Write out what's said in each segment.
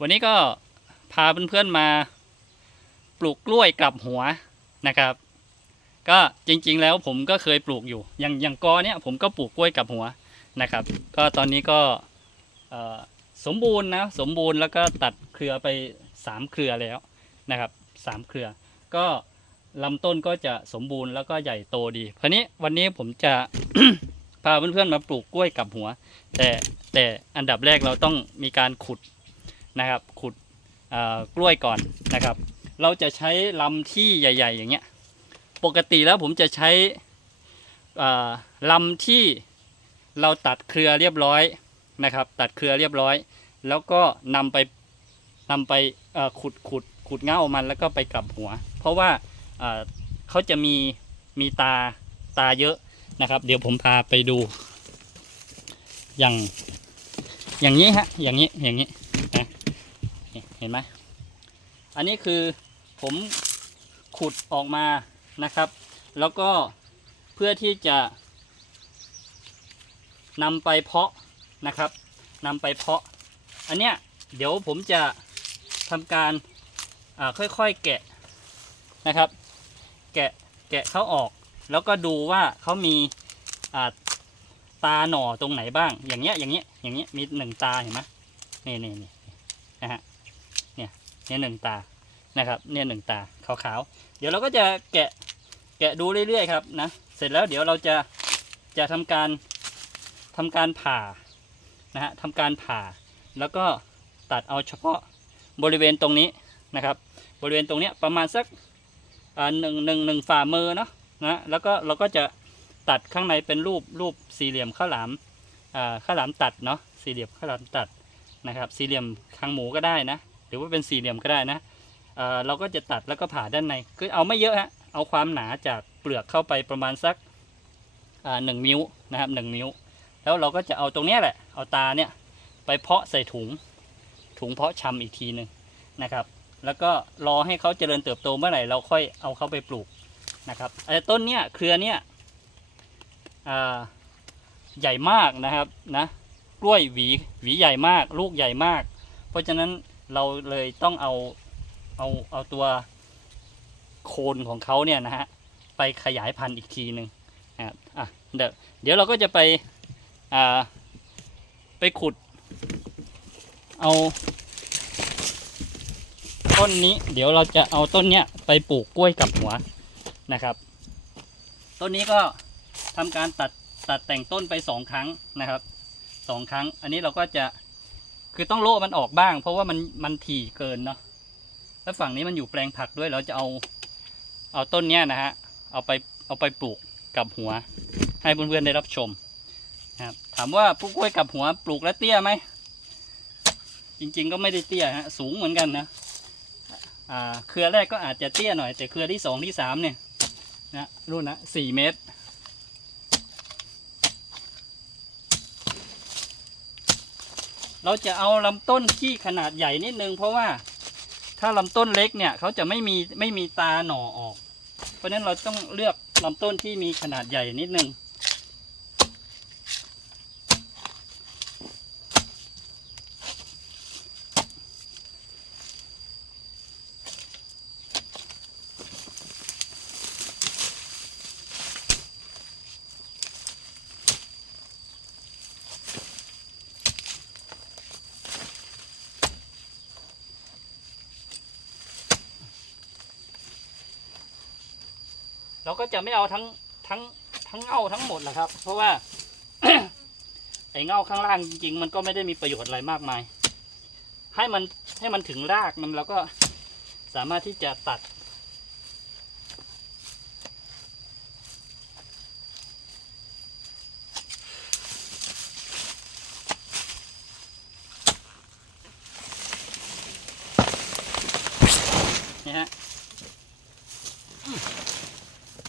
วันนี้ก็พาเพื่อนๆมาปลูกกล้วยกลับหัวนะครับ ก็จริงๆแล้วผมก็เคยปลูกอยู่ อย่างอย่างกอเนี้ยผมก็ปลูกกล้วยกลับหัวนะครับ ก็ตอนนี้ก็สมบูรณ์นะสมบูรณ์แล้วก็ตัดเครือไปสามเครือแล้วนะครับสามเครือ ก็ลำต้นก็จะสมบูรณ์แล้วก็ใหญ่โตดีคราวนี้วันนี้ผมจะพาเพื่อนๆมาปลูกกล้วยกลับหัว แต่แต่อันดับแรกเราต้องมีการขุด นะครับ ขุดกล้วยก่อนนะครับ เราจะใช้ลำที่ใหญ่ ๆ อย่างเงี้ย ปกติแล้วผมจะใช้ลำที่เราตัดเครือเรียบร้อยนะครับ ตัดเครือเรียบร้อย แล้วก็นำไปนำไปขุดขุดขุดเง่ามันแล้วก็ไปกลับหัว เพราะว่าเขาจะมีมีตาตาเยอะนะครับ เดี๋ยวผมพาไปดู อย่าง อย่างนี้ฮะ อย่างนี้อย่างนี้นะ ห็นไหมอันนี้คือผมขุดออกมานะครับ แล้วก็เพื่อที่จะนำไปเพาะนะครับนำไปเพาะ อันเนี้ยเดี๋ยวผมจะทำการอ่าค่อยๆแกะนะครับ แกะแกะเขาออก แล้วก็ดูว่าเขามีตาหน่อตรงไหนบ้าง อย่างเงี้ยอย่างเงี้ยอย่างเงี้ยมีหนึ่งตาเห็นไหมนี่นี่นี่นะฮะ เนี่ยหนึ่งตานะครับ เนี่ยหนึ่งตาขาวๆ เดี๋ยวเราก็จะแกะแกะดูเรื่อยๆครับนะเสร็จแล้วเดี๋ยวเราจะจะทำการทำการผ่านะฮะทำการผ่า แล้วก็ตัดเอาเฉพาะบริเวณตรงนี้นะครับ บริเวณตรงเนี้ยประมาณสักหนึ่งหนึ่งหนึ่งฝ่ามือเนาะนะแล้วก็เราก็จะตัดข้างในเป็นรูปรูปสี่เหลี่ยมข้าวหลามข้าวหลามตัดเนาะสี่เหลี่ยมข้าวหลามตัดนะครับ สี่เหลี่ยมคางหมูก็ได้นะ รือว่าเป็นสี่เหลี่ยมก็ได้นะเเราก็จะตัดแล้วก็ผ่าด้านในคือเอาไม่เยอะฮะเอาความหนาจากเปลือกเข้าไปประมาณสักหนึ่งนิ้วนะครับหนึ่งนิ้ว แล้วเราก็จะเอาตรงนี้แหละ เอาตาเนี่ยไปเพาะใส่ถุง ถุงเพาะชำอีกทีหนึ่งนะครับ แล้วก็รอให้เขาเจริญเติบโตเมื่อไหร่เราค่อยเอาเขาไปปลูกนะครับไอ้ต้นเนี้ยเครือเนี้ยใหญ่มากนะครับนะกล้วยหวีหวีใหญ่มาก ลูกใหญ่มาก เพราะฉะนั้น เราเลยต้องเอาเอาเอาตัวโคนของเขาเนี่ยนะฮะไปขยายพันธุ์อีกทีหนึ่งนะครับอะเดี๋ยวเดี๋ยวเราก็จะไปอ่าไปขุด เอา ต้นนี้ เดี๋ยวเราจะเอาต้นเนี้ยไปปลูกกล้วยกับหัวนะครับ ต้นนี้ก็ทำการตัดตัดแต่งต้นไปสองครั้งนะครับสองครั้ง อันนี้เราก็จะ คือต้องโละมันออกบ้าง เพราะว่ามันมันถี่เกินเนาะแล้วฝั่งนี้มันอยู่แปลงผักด้วยเราจะเอาเอาต้นเนี้ยนะฮะเอาไปเอาไปปลูกกับหัว ให้เพื่อนๆได้รับชมนะครับถามว่าปลูกกล้วยกับหัวปลูกแล้วเตี้ยไหมจริง ๆ ก็ไม่ได้เตี้ยฮะสูงเหมือนกันนะอ่าเครือแรกก็อาจจะเตี้ยหน่อย แต่เครือที่สองที่สามเนี่ยนะรุ่นนะสี่เมตร เราจะเอาลำต้นที่ขนาดใหญ่นิดนึง เพราะว่าถ้าลำต้นเล็กเนี่ยเขาจะไม่มีไม่มีตาหน่อออก เพราะฉะนั้นเราต้องเลือกลำต้นที่มีขนาดใหญ่นิดนึง เราก็จะไม่เอาทั้งทั้งทั้งเง่าทั้งหมดแหละครับ เพราะว่า ไอ้เง่าข้างล่างจริง ๆ มันก็ไม่ได้มีประโยชน์อะไรมากมาย ให้มันให้มันถึงรากมันเราก็สามารถที่จะตัด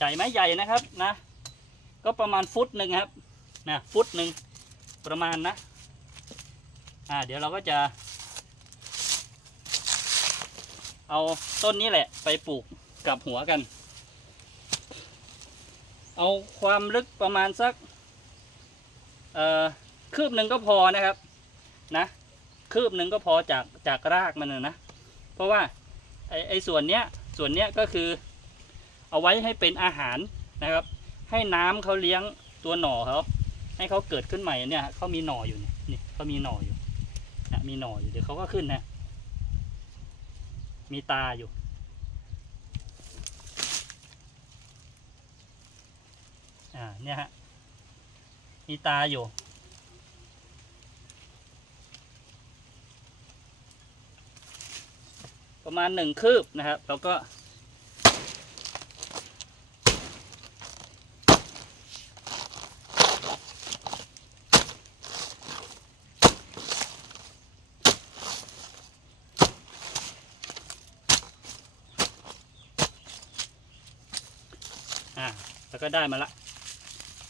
ญ่ไหมใหญ่นะครับนะ ก็ประมาณฟุตหนึ่งครับนะฟุตหนึ่งประมาณนะอ่าเดี๋ยวเราก็จะ เอาต้นนี้แหละ ไปปลูกกับหัวกัน เอาความลึกประมาณสักเอ่อคืบหนึ่งก็พอนะครับนะคืบหนึ่งก็พอจากจากรากมันนะนะเพราะว่าไอไอส่วนเนี้ยส่วนเนี้ยก็คือ เอาไว้ให้เป็นอาหารนะครับ ให้น้ำเขาเลี้ยงตัวหน่อเขาให้เขาเกิดขึ้นใหม่เนี่ยเขามีหน่ออยู่เนี่ยนี่เขามีหน่ออยู่นะมีหน่ออยู่เดี๋ยวเขาก็ขึ้นนะ มีตาอยู่ อ่าเนี่ยฮะมีตาอยู่ประมาณหนึ่งคืบนะครับ แล้วก็ อ่า แล้วก็ได้มาละ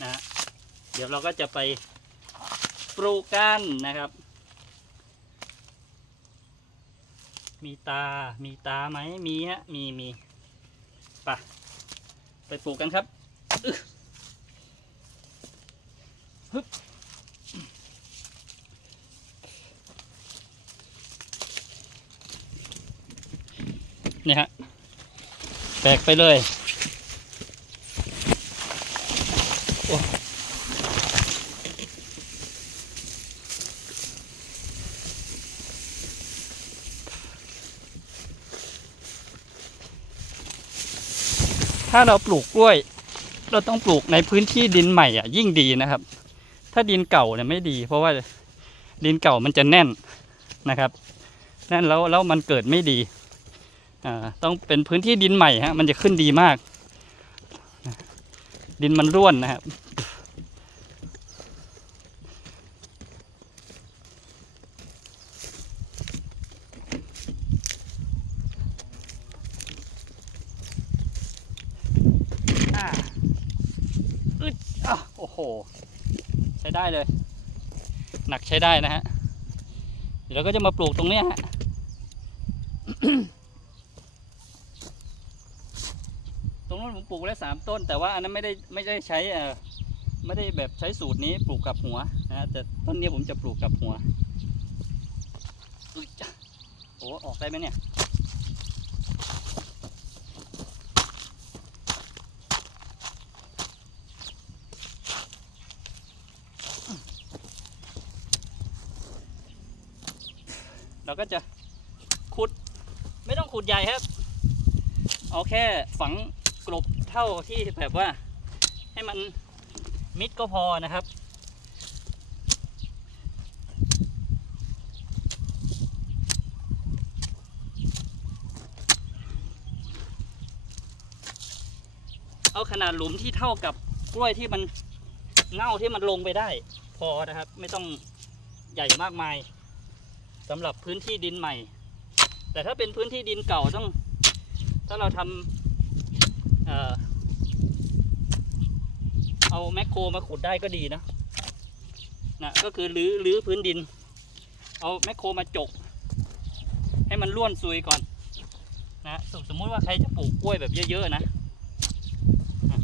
นะฮะเดี๋ยวเราก็จะไปปลูกกันนะครับ มีตา มีตาไหมมีฮะ มีมีไปะไปปลูกกันครับฮึบนี่ฮะแตกไปเลย ถ้าเราปลูกกล้วย เราต้องปลูกในพื้นที่ดินใหม่อะยิ่งดีนะครับ ถ้าดินเก่าเนี่ยไม่ดี เพราะว่าดินเก่ามันจะแน่นนะครับ แน่นแล้วแล้วมันเกิดไม่ดีอ่าต้องเป็นพื้นที่ดินใหม่ฮะมันจะขึ้นดีมาก ดินมันร่วนนะครับ อ่าอึดอะ โห ใช้ได้เลย หนักใช้ได้นะฮะ เดี๋ยวเราก็จะมาปลูกตรงเนี้ยฮะตรงนู้นผมปลูกไว้แล้วสามต้น แต่ว่าอันนั้นไม่ได้ไม่ได้ใช้เอ่อไม่ได้แบบใช้สูตรนี้ปลูกกับหัวนะฮะแต่ต้นนี้ผมจะปลูกกับหัวอุ๊ยจ้ะโอ้ออกได้ไหมเนี่ย เราก็จะขุดไม่ต้องขุดใหญ่ครับ เอาแค่ฝังกลบเท่าที่แบบว่าให้มันมิดก็พอนะครับเอาขนาดหลุมที่เท่ากับกล้วยที่มันเง่าที่มันลงไปได้ พอนะครับ ไม่ต้องใหญ่มากมาย สำหรับพื้นที่ดินใหม่ แต่ถ้าเป็นพื้นที่ดินเก่าต้อง ถ้าเราทำเอ่อเอาแมคโครมาขุดได้ก็ดีนะนะก็คือรื้อรื้อพื้นดิน เอาแมคโครมาจก ให้มันร่วนซุยก่อนนะสมสมมุติว่าใครจะปลูกกล้วยแบบเยอะๆนะอะ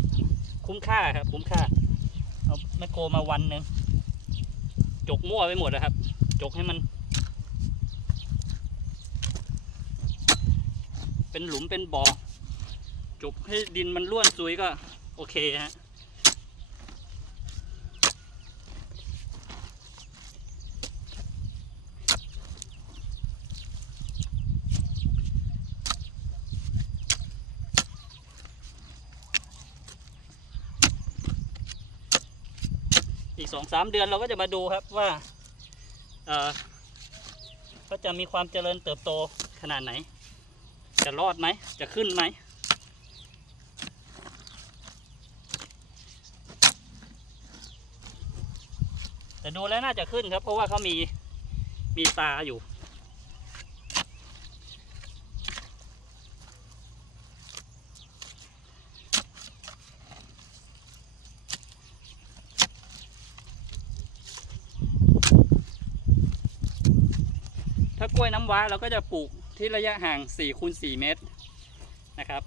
คุ้มค่าครับ คุ้มค่า เอาแมคโครมาวันหนึ่งจกมั่วไปหมดนะครับ จกให้มัน เป็นหลุมเป็นบ่อจบให้ดินมันร่วนซุยก็โอเคฮะอีกสองสามเดือนเราก็จะมาดูครับว่าก็จะมีความเจริญเติบโตขนาดไหน จะรอดไหม จะขึ้นไหม แต่ดูแล้วน่าจะขึ้นครับ เพราะว่าเขามีมีตาอยู่ ถ้ากล้วยน้ำว้าเราก็จะปลูก ที่ระยะห่าง4คูณ4เมตรนะครับ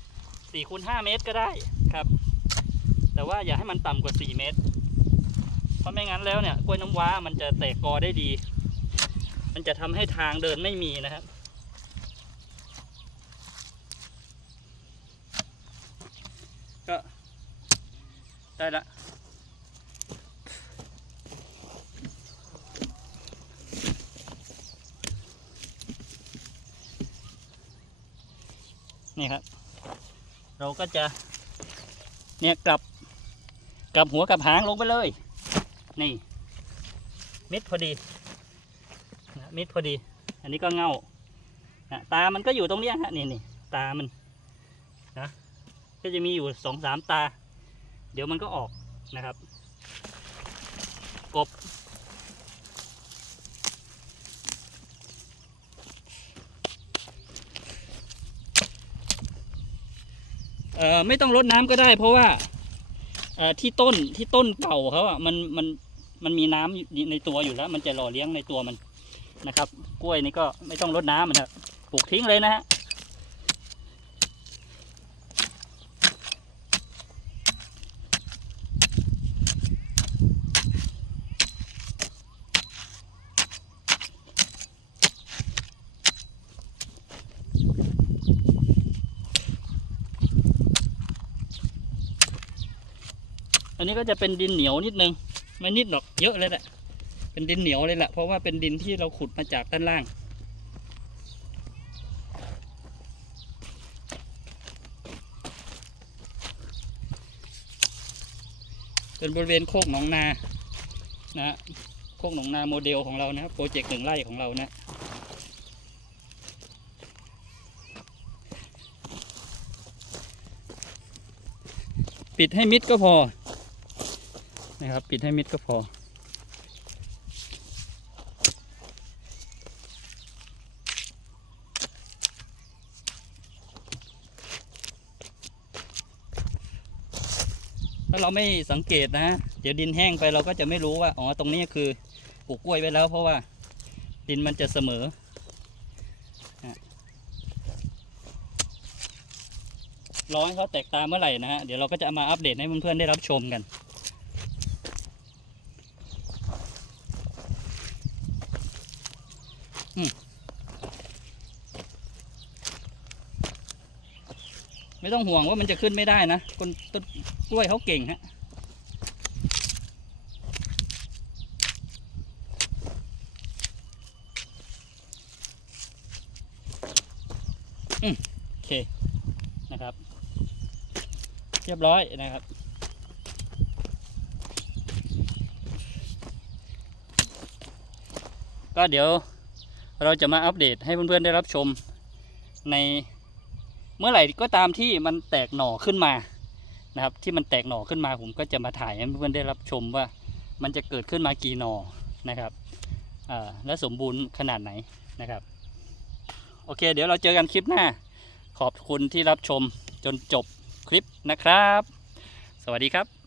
4คูณ5เมตรก็ได้ครับ แต่ว่าอย่าให้มันต่ำกว่า 4 เมตร เพราะไม่งั้นแล้วเนี่ยกล้วยน้ำว้ามันจะแตกกอได้ดี มันจะทำให้ทางเดินไม่มีนะครับก็ได้ละ นี่ครับ เราก็จะ เนี่ยกลับกลับหัวกลับหางลงไปเลย นี่ มิดพอดีมิดพอดี อันนี้ก็เงาตา มันก็อยู่ตรงเนี้ยฮะนี่นี่ตามันนะก็จะมีอยู่สองสามตา เดี๋ยวมันก็ออกนะครับ กบ เอ่อไม่ต้องรดน้ำก็ได้ เพราะว่าเอ่อที่ต้นที่ต้นเก่าเขาอะมันมันมันมีน้ำอยู่ในตัวอยู่แล้ว มันจะหล่อเลี้ยงในตัวมันนะครับ กล้วยนี่ก็ไม่ต้องรดน้ำนะครับปลูกทิ้งเลยนะฮะ อันนี้ก็จะเป็นดินเหนียวนิดนึง ไม่นิดหรอกเยอะเลยแหละ เป็นดินเหนียวเลยแหละเพราะว่าเป็นดินที่เราขุดมาจากด้านล่าง เป็นบริเวณโคกหนองนานะฮะโคกหนองนาโมเดลของเรานะครับโปรเจกต์หนึ่งไร่ของเรานะปิดให้มิดก็พอ นะครับ ปิดให้มิดก็พอ ถ้าเราไม่สังเกตนะ เดี๋ยวดินแห้งไปเราก็จะไม่รู้ว่า อ๋อ ตรงนี้คือปลูกกล้วยไว้แล้ว เพราะว่าดินมันจะเสมอนะรอให้เขาแตกตาเมื่อไหร่นะฮะ เดี๋ยวเราก็จะมาอัปเดตให้เพื่อนๆได้รับชมกัน ไม่ต้องห่วงว่ามันจะขึ้นไม่ได้นะคนต้นกล้วยเขาเก่งฮะอืมโอเคนะครับ เรียบร้อยนะครับก็เดี๋ยวเราจะมาอัปเดตให้เพื่อนๆได้รับชมใน เมื่อไหร่ก็ตามที่มันแตกหน่อขึ้นมานะครับ ที่มันแตกหน่อขึ้นมาผมก็จะมาถ่ายให้เพื่อนได้รับชมว่ามันจะเกิดขึ้นมากี่หน่อนะครับและสมบูรณ์ขนาดไหนนะครับ โอเค เดี๋ยวเราเจอกันคลิปหน้า ขอบคุณที่รับชมจนจบคลิปนะครับ สวัสดีครับ